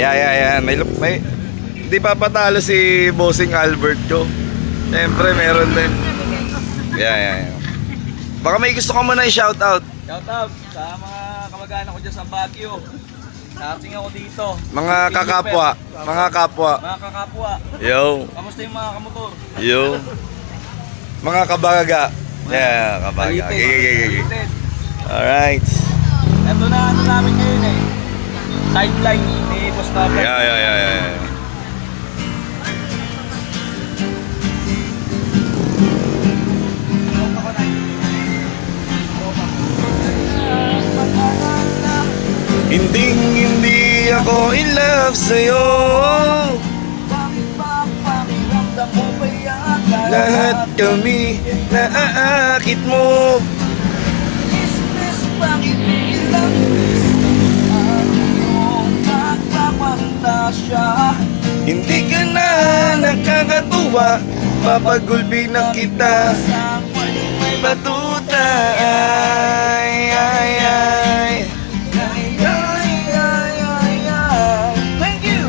Yeah. May hindi pa patalo si Bossing Albert ko. Siyempre, meron din. Yeah. Baka may gusto ka muna i-shoutout. Shoutout sa mga kamag-anak ko dyan sa Baguio. Narating ako dito. Mga kakapwa. Mga kapwa. Mga kakapwa. Yo. Kamusta yung mga kamotor? Yo. Mga kabaga. Yeah, kabaga. Okay. Alright. Ito na ano namin ngayon eh. Sideline ni Boss Papa. Yeah. Hindi ako in love sa'yo. Lahat kami naaakit mo. Hindi ka na nakakatuwa, mapagulpi na kita. Batuta ay. Thank you!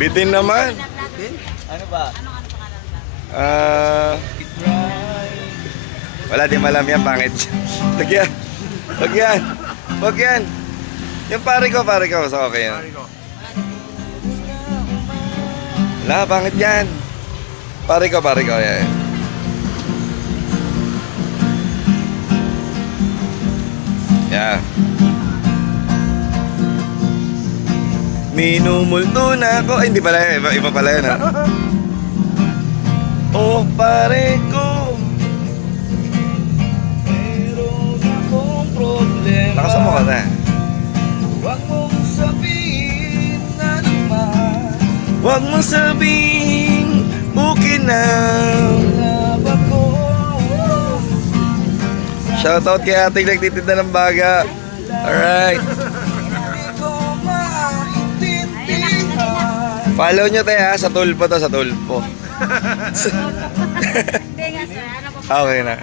Bitin naman. Ano ba? Wala, di malam yan, pangit. Wag yan. Yung pare ko, so okay yan. Wala, pangit yan. Pare ko, yan. Yeah. Minumulto na ako. Ay, hindi pala yan. Iba pala yan, ha? Oh, pare ko. Meron akong problema. Nakasama ka na. Huwag mong sabihin na naman. Huwag mong sabihin, okay na. Laba ko. Shoutout kay ating nagtitinda ng baga. Alright. Hindi ko maintindihan. Follow nyo tayo ha, sa tulpo to, sa tulpo. Hindi nga sir, ano po? Okay na.